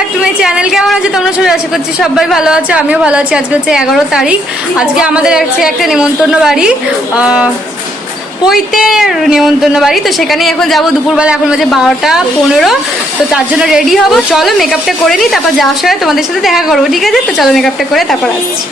Back to my channel. কেমন আছে তোমরা সবাই? আশা করছি সবাই ভালো আছে, আমিও ভালো আছি। আজকে হচ্ছে 11 তারিখ। আজকে আমাদের আছে একটা নেমন্তন্ন বাড়ি, পৈতের নেমন্তন্ন বাড়ি। তো সেখানেই এখন যাবো দুপুরবেলা। এখন বাজে 12টা 15। তো তার জন্য রেডি হবো। চলো মেকআপটা করে নিই, তারপর যাওয়ার সময় তোমাদের সাথে দেখা করবো, ঠিক আছে? তো চলো মেকআপটা করে তারপর আসছি।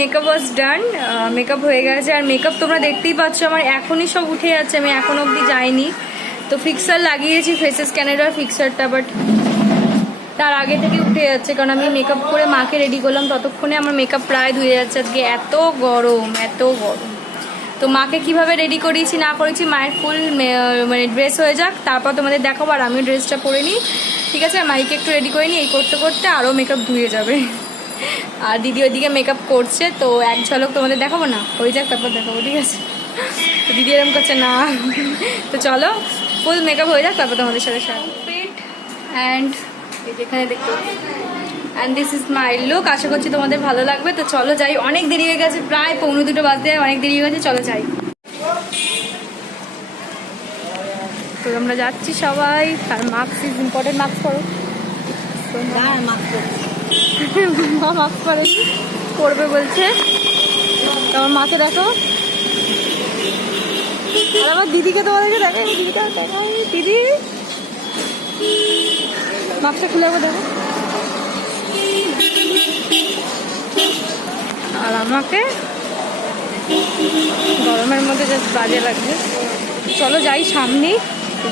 মেকআপ ওয়াজ ডান, মেকআপ হয়ে গেছে। আর মেকআপ তোমরা দেখতেই পাচ্ছ আমার এখনই সব উঠে যাচ্ছে, আমি এখন অবধি যাইনি। তো ফিক্সার লাগিয়েছি, ফেসেস ক্যানাডার ফিক্সারটা, বাট তার আগে থেকে উঠে যাচ্ছে, কারণ আমি মেকআপ করে মাকে রেডি করলাম, ততক্ষণে আমার মেকআপ প্রায় ধুয়ে যাচ্ছে। আজকে এত গরম, এত গরম। তো মাকে কিভাবে রেডি করিয়েছি না করেছি, মায়ের ফুল মানে ড্রেস হয়ে যাক, তারপর তোমাদের দেখাবো। আর আমি ড্রেসটা পরে নিই, ঠিক আছে? আর মাইকে একটু রেডি করে নিই, এই করতে করতে আরও মেকআপ ধুয়ে যাবে। আর দিদি ওইদিকে মেকআপ করছে, তো এক ঝলক তোমাদের দেখাবো না, হয়ে যাক তারপর দেখাবো, ঠিক আছে? তো দিদি এরকম করছে না। তো চলো ফুল মেকআপ হয়ে যাক, তারপর তোমাদের সাথে শেয়ার। অ্যান্ড এখানে দেখতে, and this is my look. আশা করছি তোমাদের ভালো লাগবে। তো চলো যাই, অনেক দেরি হয়ে গেছে, প্রায় 1:45 বাজতে, অনেক দেরি হয়ে গেছে, চলো যাই। তো আমরা যাচ্ছি সবাই। আর মাস্ক ইজ ইম্পর্টেন্ট, মাস্ক করো। মা মাস্ক করে করবে বলছে, তো আমার মাকে দেখো, আর আমার দিদিকে তোমাদেরকে দেখাই, দিদিকে দেখাই, দিদি মাস্কটা খুলে দেখো। আর আমাকে গরমের মধ্যে জাস্ট বাজে লাগছে। চলো যাই, সামনেই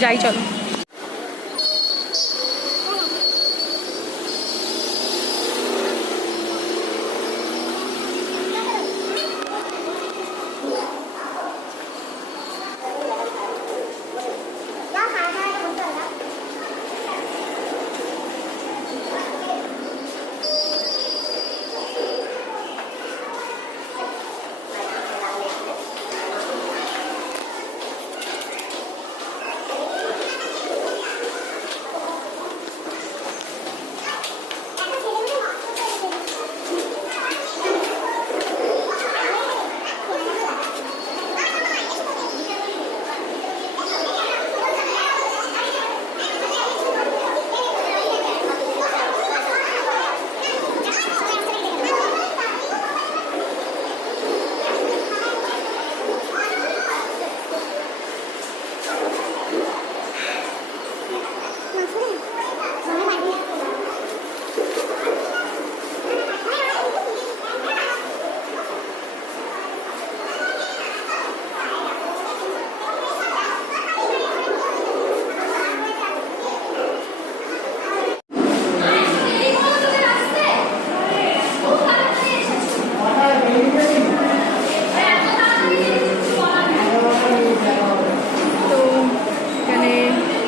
যাই, চলো।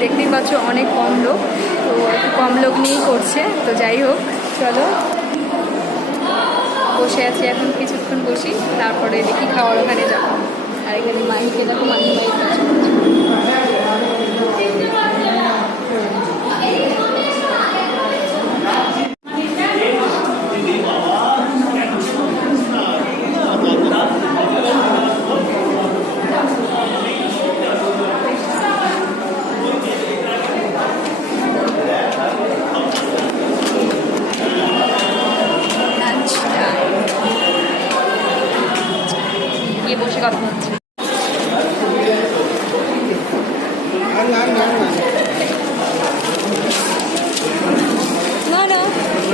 দেখতেই পাচ্ছ অনেক কম লোক, তো একটু কম লোক নিয়েই করছে। তো যাই হোক, চলো বসে আছি এখন, কিছুক্ষণ বসি, তারপরে দেখি খাওয়ার ওখানে যাবো। আর এখানে মাইকে দেখো, মাইক বসে কথা হচ্ছে। না না,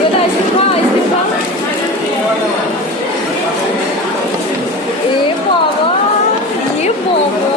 এটা আইসক্রিম খাও, আইসক্রিম খাও। এ বাবা, এ বাবা,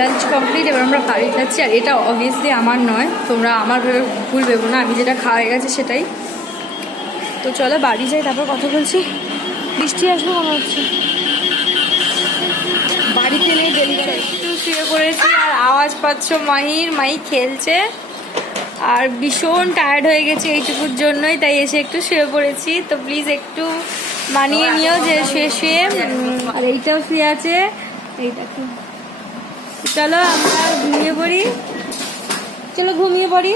লাঞ্চ কমপ্লিট। এবার আমরা বাড়ি যাচ্ছি। আর এটা অবভিয়াসলি আমার নয়, তোমরা আমার ভেবে ভুল ভেবো না, আমি যেটা খাওয়া হয়ে গেছে সেটাই। তো চলো বাড়ি যাই, তারপর কথা বলছি। বৃষ্টি আসবো মনে হচ্ছে, বাড়িতে নেই, ডেলিভারি। একটু শুয়ে পড়েছি, আর আওয়াজ পাচ্ছ মাহির, মাহি খেলছে। আর ভীষণ টায়ার্ড হয়ে গেছি এইটুকুর জন্যই, তাই এসে একটু শুয়ে পড়েছি। তো প্লিজ একটু মানিয়ে নিও যে শুয়ে শুয়ে। আর এইটাও শুয়ে আছে, এই দেখো। চলো আমরা ঘুমিয়ে পড়ি, চলো ঘুমিয়ে পড়ি।